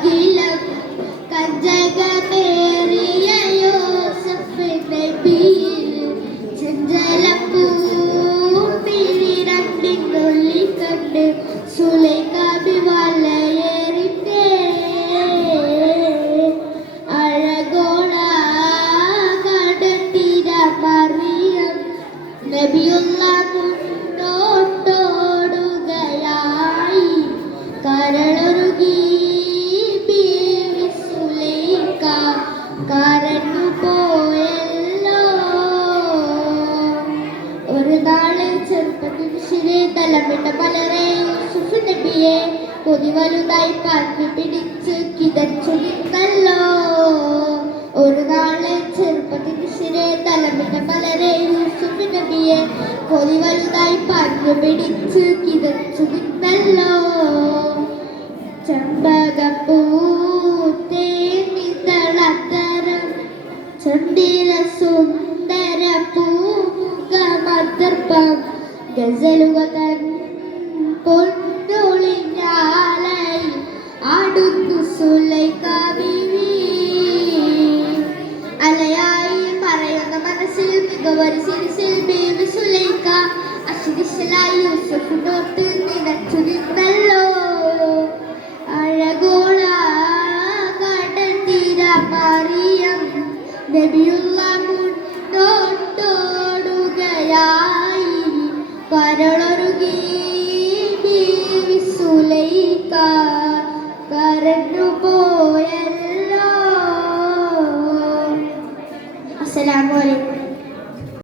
aquí സ്ഥലം വിട്ട പലരെ യൂസുഫ് നബിയെ കൊതി വലുതായി പറഞ്ഞു പിടിച്ച് കിതച്ചു നിന്നല്ലോ ഒരു നാളെ ചെറുപ്പത്തിനുശിരെ തലം വിട്ട പലരെ യൂസുഫ് നബിയെ കൊതി വലുതായി പറഞ്ഞു പിടിച്ച് കിതച്ചു നിന്നല്ലോ ചമ്പകപ്പൂത്തേ നിതളത്തരം സുന്ദര പൂമുഖ മദർപ്പം ഗസലുകൾ തൻ പൊന്നൊളിഞ്ഞാലയിൽ ആടുന്നു ബിവി അലയായി പറയുന്ന മനസ്സിൽ മികവരി സിരിസിൽ ബേബി സുലൈക്ക മറിയം നബിയുള്ള മുന്നോട്ടോടുകയായി കരളൊരുകി ബീവി സുലൈഖ കരഞ്ഞു പോയല്ലോ അസ്സലാമു അലൈക്കും.